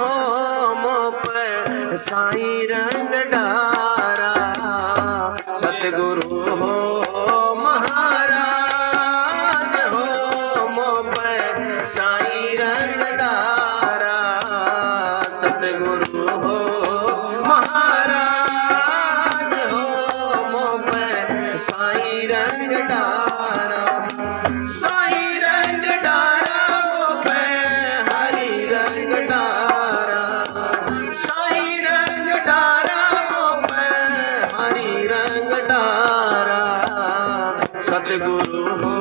हो मोप साईं रंग डारा सतगुरु हो महाराज हो मोप साईं रंग डारा सतगुरु हो महाराज हो मोप साईं रंग डारा साईं रंग डारा मोप हरि रंग डारा साईं रंग डारा मोप हरि रंग डारा सतगुरु हो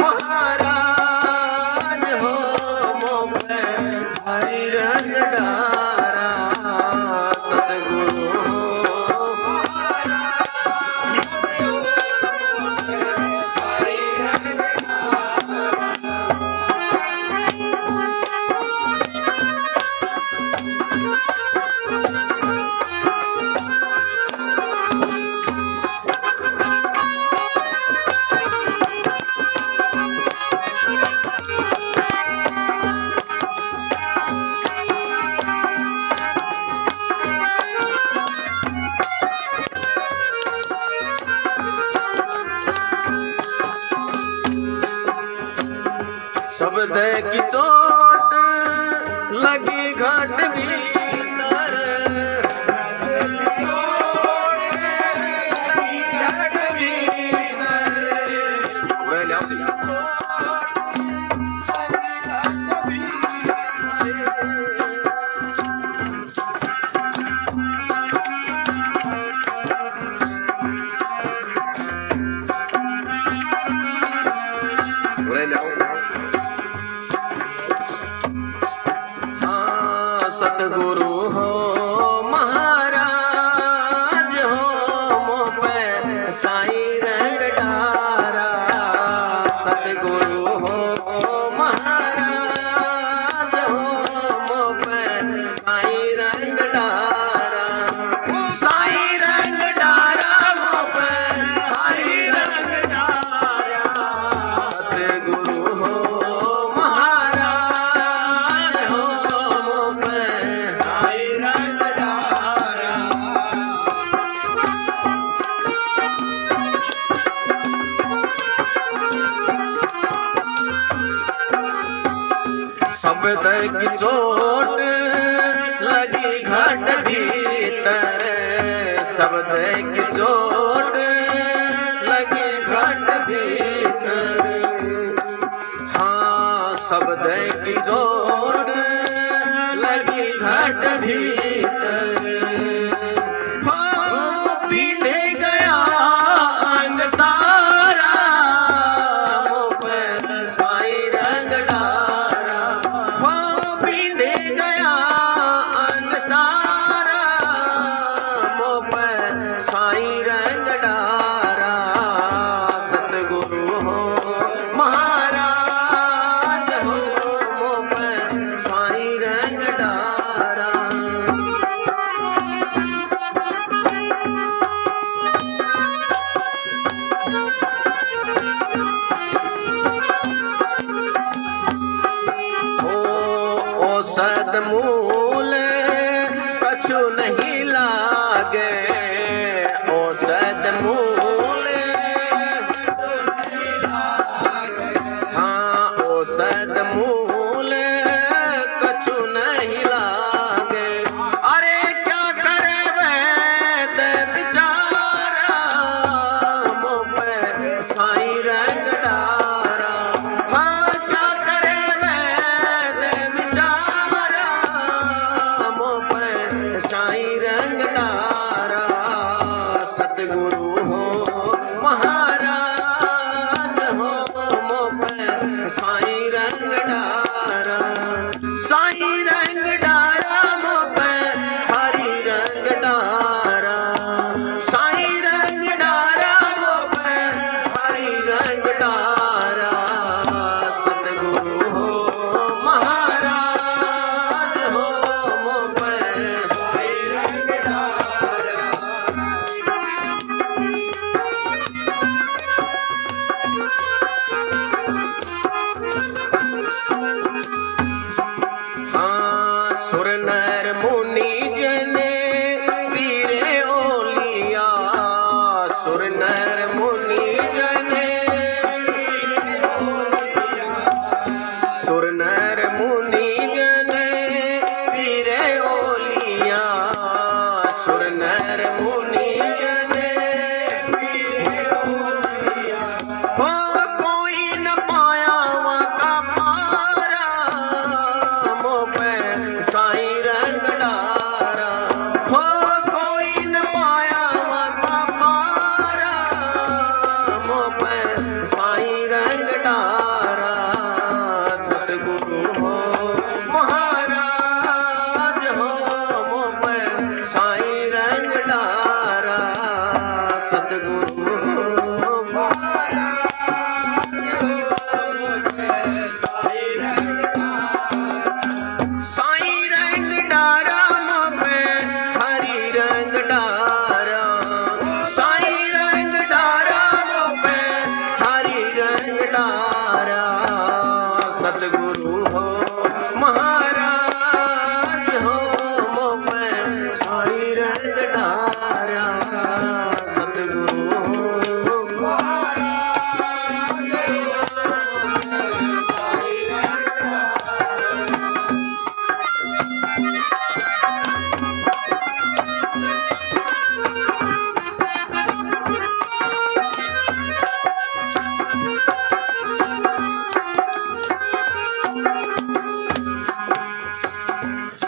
महाराज हो मोप हरि रंग डारा सतगुरु हो शब्द की चोट लगी घाट भीतर सतगुरु हो महाराज हो मोप साईं रंग डारा सतगुरु हो महाराज हो मोप साईं रंग डारा साईं रंग डारा मोप हरि रंग डारा सतगुरु हो महाराज हो मोप साईं रंग डारा शब्द की चोट लगी घाट भीतर शब्द की चोट लगी घाट भीतर हाँ शब्द की चोट लगी घाट भीतर हो पीने गया अंग सारा मोप साईं रंग डारा हो पीने गया अंग सारा मोप साईं रंग डारा सतगुरु हो महाराज हो मोप साईं रंग डारा औषध मूल कछु नहीं लागे औषध मूल हाँ औषध मूल कछु नहीं लागे अरे क्या करे वैद बिचारा मोप साईं रंग डारा हाँ क्या करे वैद बिचारा मोप साईं रंग डारा सुर नर मुनि जन पीरे ओलिया, सुर नर मुनि जन सुर नर मुनि जन पीरे ओलिया, सुर नर मुनि जन पीरे ओलिया। हो कोई न पाया वाका पारा, मोह पे साईं रंग डारा। हो कोई न पाया वाका पारा, मोह पे साईं रंग डारा। सतगुरु हो महाराज हो, मोह पे साईं रंग डारा। सतगुरु हो महाराज साईं रंग डारा, मोह पे हरि रंग डारा। साईं रंग डारा, मोह पे हरि रंग डारा। सतगुरु हो महाराज हो, मोह पे साईं रंग डारा। सतगुरु हो महाराज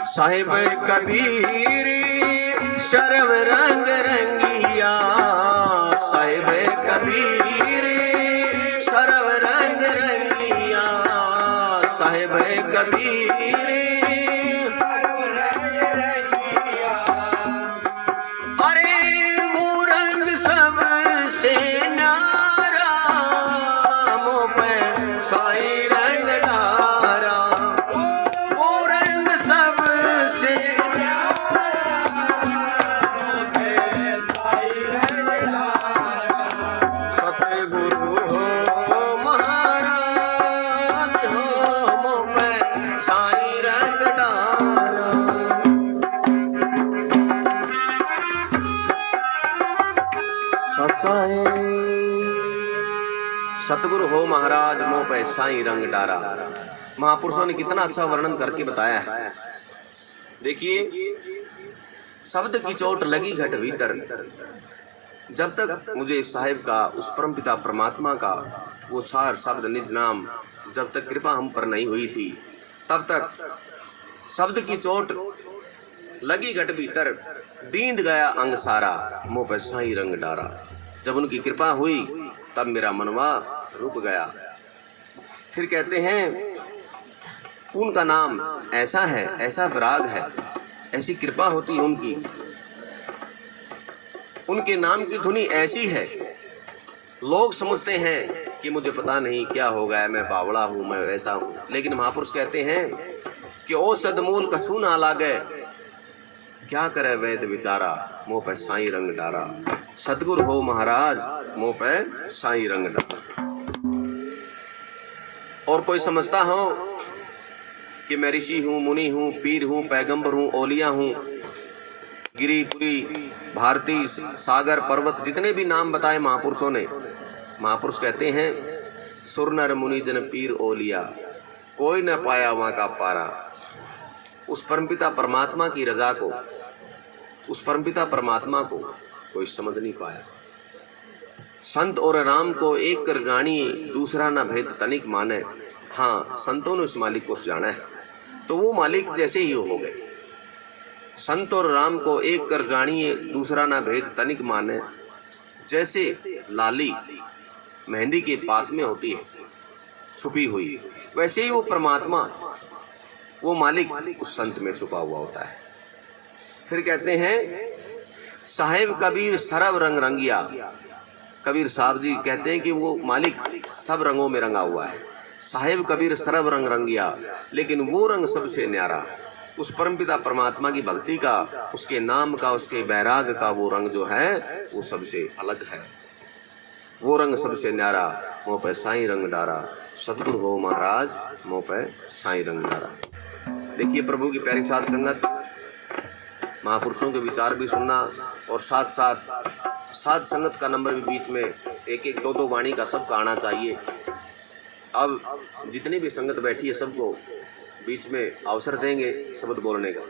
साहिब कबीर शरव रंग रंगिया, साहिब कबीर शरव रंग रंगिया, साहिब कबीर शरव रंग रंगिया। अरे वो रंग सबसे न्यारा, मोह पे साईं रंग डारा। वो रंग सबसे सतगुरु हो महाराज हो, मोह पे साईं रंग डारा। सतगुरु हो महाराज, मोह पे साईं रंग डारा। महापुरुषों ने कितना अच्छा वर्णन करके बताया है। देखिए, शब्द की चोट लगी घट भीतर। जब तक मुझे साहिब का, उस परमपिता परमात्मा का वो सार शब्द निज नाम, जब तक कृपा हम पर नहीं हुई थी, तब तक शब्द की चोट लगी घट भीतर, बींद गया अंग सारा, मुंह पे साईं रंग डारा। जब उनकी कृपा हुई तब मेरा मनवा रुक गया। फिर कहते हैं उनका नाम ऐसा है, ऐसा विराग है, ऐसी कृपा होती है उनकी, उनके नाम की धुनी ऐसी है। लोग समझते हैं कि मुझे पता नहीं क्या हो गया, मैं बावड़ा हूं, मैं वैसा हूं, लेकिन महापुरुष कहते हैं कि ओ सदमूल कछु ना लागे, क्या करे वैद विचारा, मुंह पे साईं रंग डारा। सतगुरु हो महाराज, मुंह पे साईं रंग डारा। और कोई समझता हो कि मैं ऋषि हूं, मुनि हूं, पीर हूं, पैगंबर हूं, ओलिया हूं, गिरिपुरी, भारती, सागर, पर्वत, जितने भी नाम बताए महापुरुषों ने, महापुरुष कहते हैं सुर नर मुनि जन पीर ओलिया, कोई न पाया वहां का पारा। उस परमपिता परमात्मा की रजा को, उस परमपिता परमात्मा को कोई समझ नहीं पाया। संत और राम को एक कर जानिए, दूसरा ना भेद तनिक माने। हाँ, संतों ने उस मालिक को जाना है तो वो मालिक जैसे ही हो गए। संत और राम को एक कर जानिए, दूसरा ना भेद तनिक माने। जैसे लाली मेहंदी के पात में होती है छुपी हुई, वैसे ही वो परमात्मा, वो मालिक उस संत में छुपा हुआ होता है। फिर कहते हैं साहिब कबीर सरब रंग रंगिया। कबीर साहब जी कहते हैं कि वो मालिक सब रंगों में रंगा हुआ है। साहिब कबीर सरब रंग रंगिया, लेकिन वो रंग सबसे न्यारा, उस परमपिता परमात्मा की भक्ति का, उसके नाम का, उसके बैराग का वो रंग जो है वो सबसे अलग है। वो रंग सबसे न्यारा, मुँह पे साईं रंग डारा। सतगुरु हो महाराज, मुँह पे साईं रंग डारा। देखिए प्रभु की प्यारी साध संगत, महापुरुषों के विचार भी सुनना और साथ साथ साध संगत का नंबर भी बीच में एक एक दो दो वाणी का सबका आना चाहिए। अब जितनी भी संगत बैठी है सबको बीच में अवसर देंगे शब्द बोलने का।